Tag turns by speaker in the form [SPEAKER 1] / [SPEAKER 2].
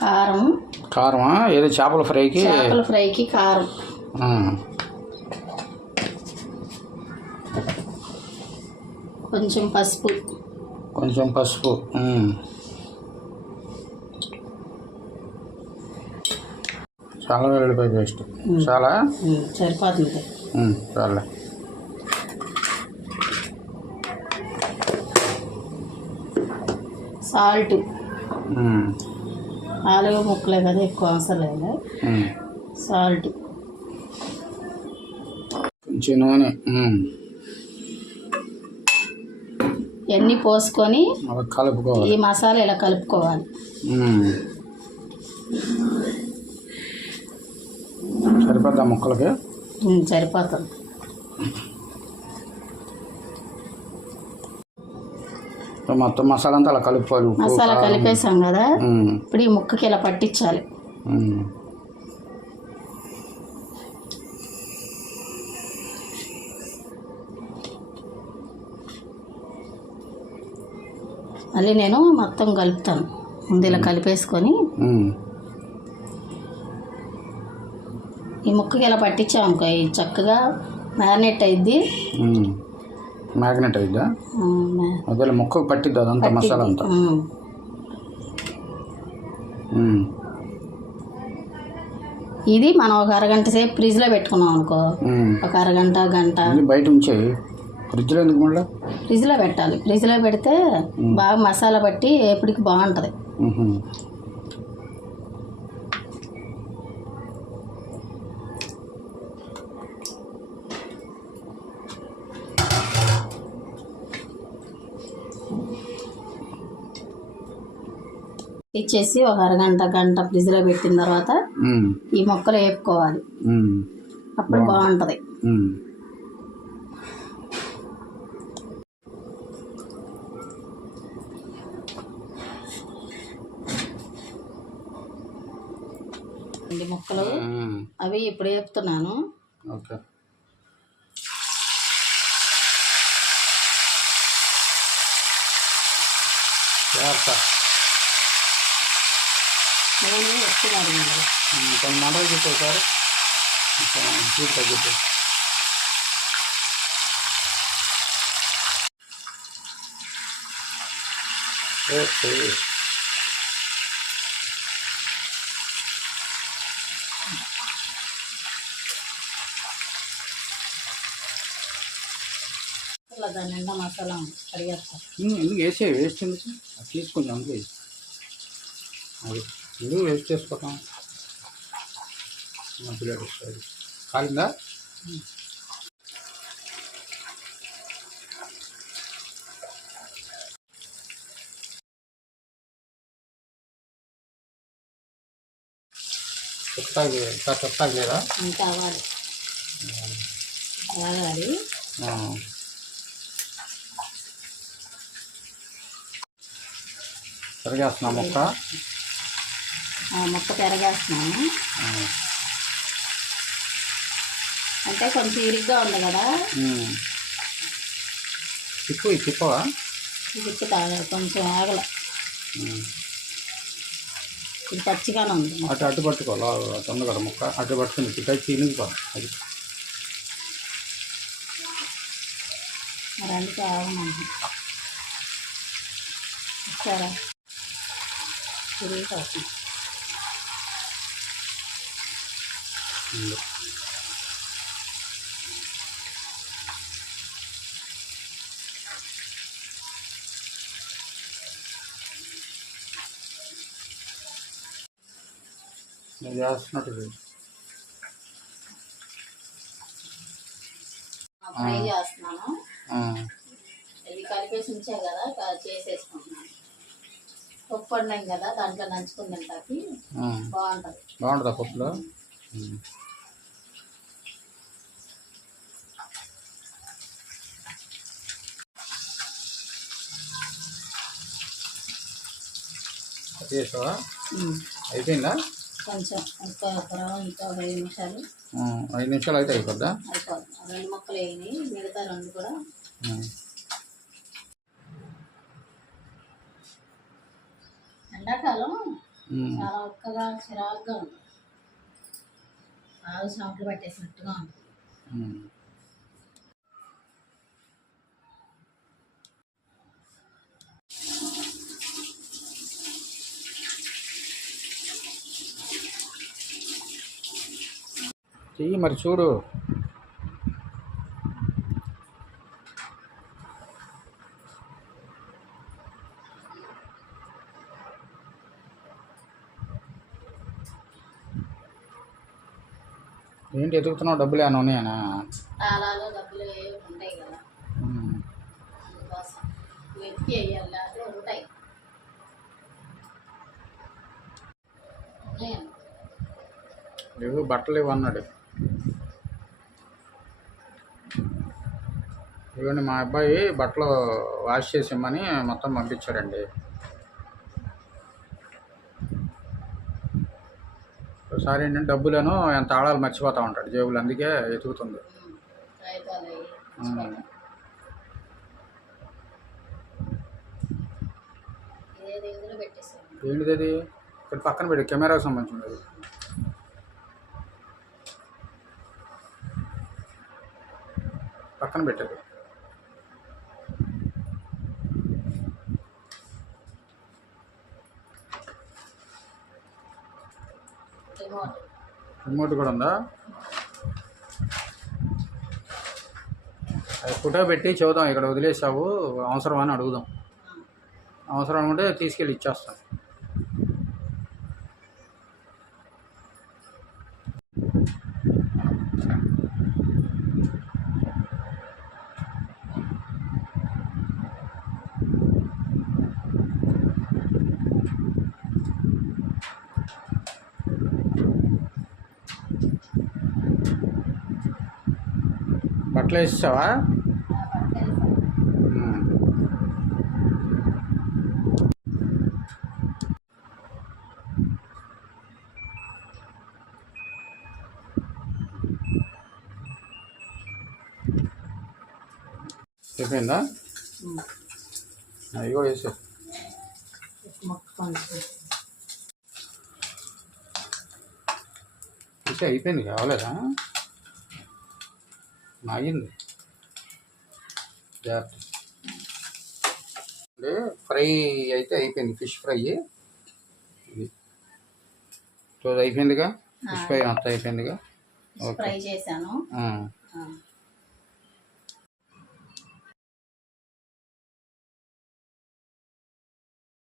[SPEAKER 1] కారం.
[SPEAKER 2] కారమా? ఏదో చేపల ఫ్రైకి?
[SPEAKER 1] చేపల ఫ్రైకి కారం. కొంచెం పసుపు.
[SPEAKER 2] కొంచెం పసుపు. చాలా వెల్లుల్లిపాయ పేస్ట్. చాలా?
[SPEAKER 1] సరిపోతుంది.
[SPEAKER 2] చాలే.
[SPEAKER 1] సాల్ట్. ఆలుగ ముక్కలే కదా ఎక్కువ అవసరం లేదు. సాల్ట్
[SPEAKER 2] కొంచెం నూనె.
[SPEAKER 1] ఇవన్నీ పోసుకొని
[SPEAKER 2] కలుపుకోవాలి
[SPEAKER 1] ఈ మసాలా ఇలా కలుపుకోవాలి.
[SPEAKER 2] సరిపోద్దా ముక్కలకి
[SPEAKER 1] సరిపోతుంది
[SPEAKER 2] మొత్తం మసాలా అంతా అలా కలుపుకోవాలి
[SPEAKER 1] మసాలా. కలిపేసాం కదా ఇప్పుడు ఈ ముక్కకి ఇలా పట్టించాలి. మళ్ళీ నేను మొత్తం కలుపుతాను ముందు ఇలా కలిపేసుకొని. ఈ ముక్కకి ఇలా పట్టించామనుకో ఇది చక్కగా మ్యారినేట్ అయింది.
[SPEAKER 2] మ్యాగ్నెట్ అయిద్దా అదే ముక్కకు పట్టిద్ది అదంతా మసాలా అంతా.
[SPEAKER 1] ఇది మనం ఒక అరగంట సేపు ఫ్రిడ్జ్లో పెట్టుకున్నాం అనుకో. ఒక అరగంట గంట.
[SPEAKER 2] బయట ఉంచే. ఫ్రిడ్జ్లో ఎందుకు మళ్ళీ?
[SPEAKER 1] ఫ్రిడ్జ్లో పెట్టాలి. ఫ్రిడ్జ్లో పెడితే బాగా మసాలా పట్టి ఎప్పటికి బాగుంటుంది.
[SPEAKER 2] ఉహు.
[SPEAKER 1] ఇచ్చేసి ఒక అరగంట గంట ఫ్రిడ్జ్లో పెట్టిన తర్వాత. ఈ మొక్కలు వేపుకోవాలి. అప్పుడు బాగుంటుంది మొక్కలు. అవి ఇప్పుడు వేపుతున్నాను
[SPEAKER 2] ఓకే
[SPEAKER 1] నేను వేస్తున్నాను
[SPEAKER 2] కొన్ని మంటలు చెప్పారు సార్ హీట్ తగ్గుద్ది ఓకే.
[SPEAKER 1] దాని నిండా మసాలా అడిగేస్తా
[SPEAKER 2] ఉమ్, ఎందుకు వేసే వేస్ట్ ఎందుకు? తీసుకుంది వేసి. అది. ఎందుకు వేస్ట్ చేసుకోవటం మధ్యలో వస్తుంది. కాలిందా? చెప్తాకి ఇంకా చెప్తాకి లేదా?
[SPEAKER 1] ఇంకా అవ్వాలి.
[SPEAKER 2] తిరగేస్తున్నా మొక్క?
[SPEAKER 1] మొక్క పెరగేస్తున్నాను.
[SPEAKER 2] ఆ.
[SPEAKER 1] అంటే కొంచెం ఇరుగ్గా ఉంది కదా.
[SPEAKER 2] తిప్పు ఇది తిప్పవా?
[SPEAKER 1] తాగా కొంచెం ఆగల. ఇది పచ్చిగానే ఉంది.
[SPEAKER 2] అటు అటు పట్టుకోవాలి? అటు ఉంది కదా ముక్క అటు పట్టుకుని వచ్చి ఇనుగుకో అది.
[SPEAKER 1] మరి అందుకే ఆగమంది సరే. తిరిగి
[SPEAKER 2] ఉంది. నేను చేస్తున్నట్టు.
[SPEAKER 1] ఫ్రై చేస్తున్నాను. ఇది కలిపేసి ఉంచా కదా చేసేసుకుంటున్నాను పప్పు వండాం కదా దాంట్లో నంచుకుని తింటాకి
[SPEAKER 2] ఆ.
[SPEAKER 1] బాగుంటుంది
[SPEAKER 2] బాగుంటుందా పప్పులో చేసావా. అయిపోయిందా?
[SPEAKER 1] కొంచెం ఇంకా ఐదు నిమిషాలు.
[SPEAKER 2] ఐదు నిమిషాలు అయితే అయిపోద్దా?
[SPEAKER 1] రెండు మొక్కలు వేయినాయి మిగతా రెండు కూడా. ఎండాకాలం. చాలా ఒక్కగా చిరాగ్గా ఉంది. బాగా షాపులు పట్టేసినట్టుగా ఉంది.
[SPEAKER 2] చెయ్యి మరి చూడు. ఏంటి ఎదుగుతున్నావు? డబ్బులు ఏమైనా ఉన్నాయనా?
[SPEAKER 1] తాళాలు డబ్బులు ఏవి ఉంటాయి కదా.
[SPEAKER 2] ఉమ్.
[SPEAKER 1] అందుకోసం వెతికి వేయాలి లేకపోతే ఉంటాయి. ఉన్నాయండి
[SPEAKER 2] లేవు బట్టలు ఇవ్వు ఇవ్వండి మా అబ్బాయి బట్టలు వాష్ చేసి ఇమ్మని మొత్తం పంపించారండి ఒకసారి ఏంటంటే డబ్బులను ఎంత తాళాలు మర్చిపోతూ ఉంటాడు జేబులు అందుకే ఎతుకుతుంది. ఏంటిది అది ఇక్కడ పక్కన పెట్టి కెమెరాకి సంబంధించింది పక్కన పెట్టారు
[SPEAKER 1] రిమోట్
[SPEAKER 2] రిమోట్ కూడా ఉందా? అది ఫోటో పెట్టి చూద్దాం ఇక్కడ వదిలేసావు అవసరం అని అడుగుదాం. అవసరం అనుకుంటే తీసుకెళ్ళి ఇచ్చేస్తాను బట్టలు వేసేసావా అయిపోయిందా? అవి కూడా వేసే అయిపోయింది కావాలేదా? ఆగింది జాగ్రత్త. అంటే ఫ్రై అయితే అయిపోయింది ఫిష్ ఫ్రై. ఇది. సో అది అయిపోయిందిగా ఫిష్ ఫ్రై అంతా అయిపోయిందిగా? ఓకే.
[SPEAKER 1] ఫ్రై చేశాను.